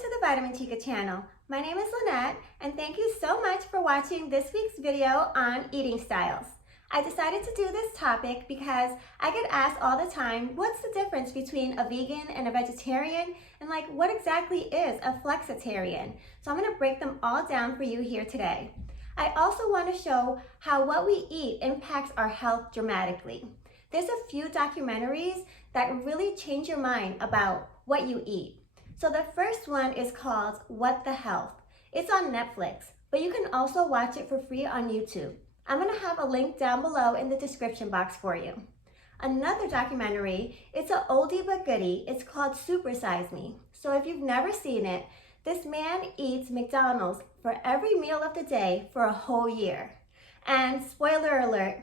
to the Vitamin Chica channel. My name is Lynette, and thank you so much for watching this week's video on eating styles. I decided to do this topic because I get asked all the time, what's the difference between a vegan and a vegetarian, and like what exactly is a flexitarian? So I'm going to break them all down for you here today. I also want to show how what we eat impacts our health dramatically. There's a few documentaries that really change your mind about what you eat. So the first one is called What the Health. It's on Netflix, but you can also watch it for free on YouTube. I'm going to have a link down below in the description box for you. Another documentary, it's an oldie but goodie. It's called Super Size Me. So if you've never seen it, this man eats McDonald's for every meal of the day for a whole year. And spoiler alert,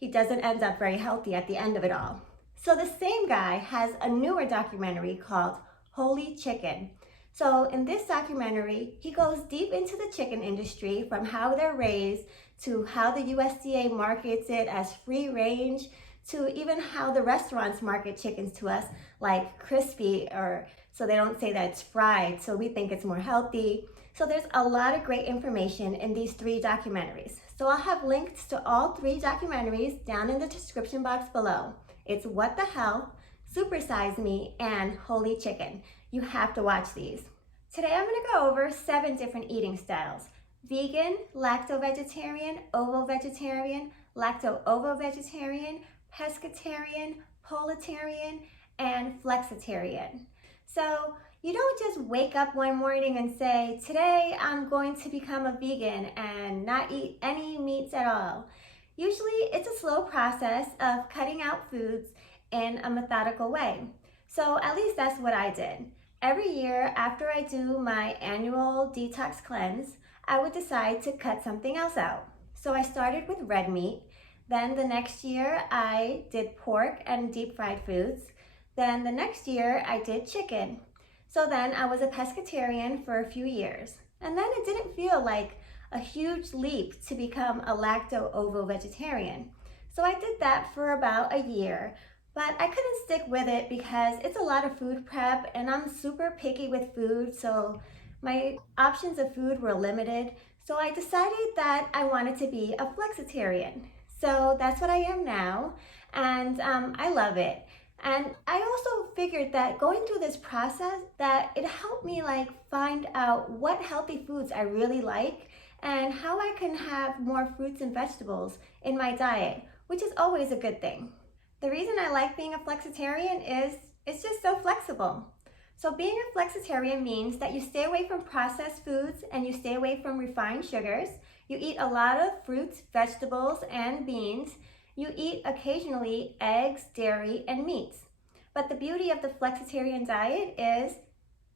he doesn't end up very healthy at the end of it all. So the same guy has a newer documentary called Holy Chicken. So in this documentary, he goes deep into the chicken industry, from how they're raised to how the USDA markets it as free range, to even how the restaurants market chickens to us like crispy, or so they don't say that it's fried, so we think it's more healthy. So there's a lot of great information in these three documentaries. So I'll have links to all three documentaries down in the description box below. It's What the Health, Super Size Me, and Holy Chicken. You have to watch these. Today I'm going to go over 7 different eating styles: vegan, lacto-vegetarian, ovo-vegetarian, lacto-ovo-vegetarian, pescatarian, Pollotarian, and flexitarian. So you don't just wake up one morning and say, today I'm going to become a vegan and not eat any meats at all. Usually it's a slow process of cutting out foods in a methodical way. So at least that's what I did. Every year after I do my annual detox cleanse, I would decide to cut something else out. So I started with red meat. Then the next year I did pork and deep fried foods. Then the next year I did chicken. So then I was a pescatarian for a few years. And then it didn't feel like a huge leap to become a lacto-ovo-vegetarian. So I did that for about a year. But I couldn't stick with it because it's a lot of food prep and I'm super picky with food, so my options of food were limited. So I decided that I wanted to be a flexitarian. So that's what I am now, and I love it. And I also figured that going through this process, that it helped me find out what healthy foods I really like and how I can have more fruits and vegetables in my diet, which is always a good thing. The reason I like being a flexitarian is it's just so flexible. So being a flexitarian means that you stay away from processed foods and you stay away from refined sugars. You eat a lot of fruits, vegetables, and beans. You eat occasionally eggs, dairy, and meats. But the beauty of the flexitarian diet is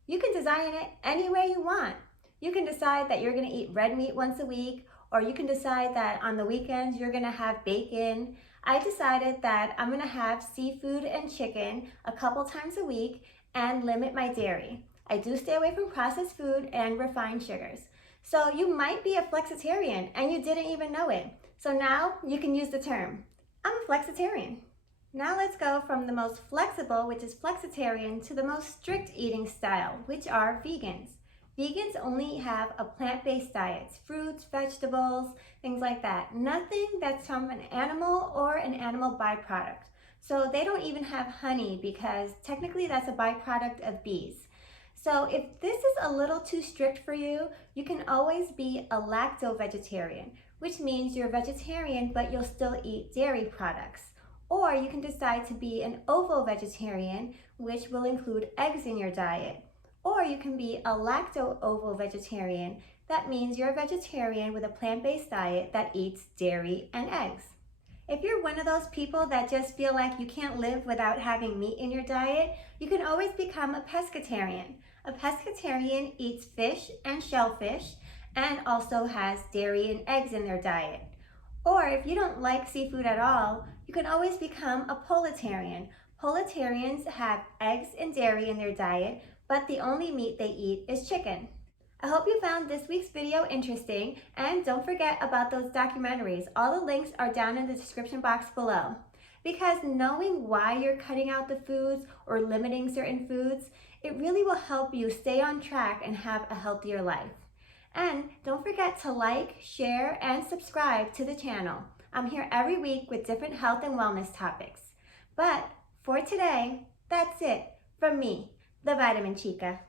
you can design it any way you want. You can decide that you're going to eat red meat once a week, or you can decide that on the weekends you're going to have bacon. I decided that I'm going to have seafood and chicken a couple times a week and limit my dairy. I do stay away from processed food and refined sugars. So you might be a flexitarian and you didn't even know it. So now you can use the term, I'm a flexitarian. Now let's go from the most flexible, which is flexitarian, to the most strict eating style, which are vegans. Vegans only have a plant-based diet, fruits, vegetables, things like that. Nothing that's from an animal or an animal byproduct. So they don't even have honey because technically that's a byproduct of bees. So if this is a little too strict for you, you can always be a lacto-vegetarian, which means you're a vegetarian but you'll still eat dairy products. Or you can decide to be an ovo-vegetarian, which will include eggs in your diet. Or you can be a lacto-ovo-vegetarian. That means you're a vegetarian with a plant-based diet that eats dairy and eggs. If you're one of those people that just feel like you can't live without having meat in your diet, you can always become a pescatarian. A pescatarian eats fish and shellfish and also has dairy and eggs in their diet. Or if you don't like seafood at all, you can always become a Pollotarian. Pollotarians have eggs and dairy in their diet, but the only meat they eat is chicken. I hope you found this week's video interesting, and don't forget about those documentaries. All the links are down in the description box below. because knowing why you're cutting out the foods or limiting certain foods, it really will help you stay on track and have a healthier life. And don't forget to like, share, and subscribe to the channel. I'm here every week with different health and wellness topics. But for today, that's it from me, the Vitamin Chica.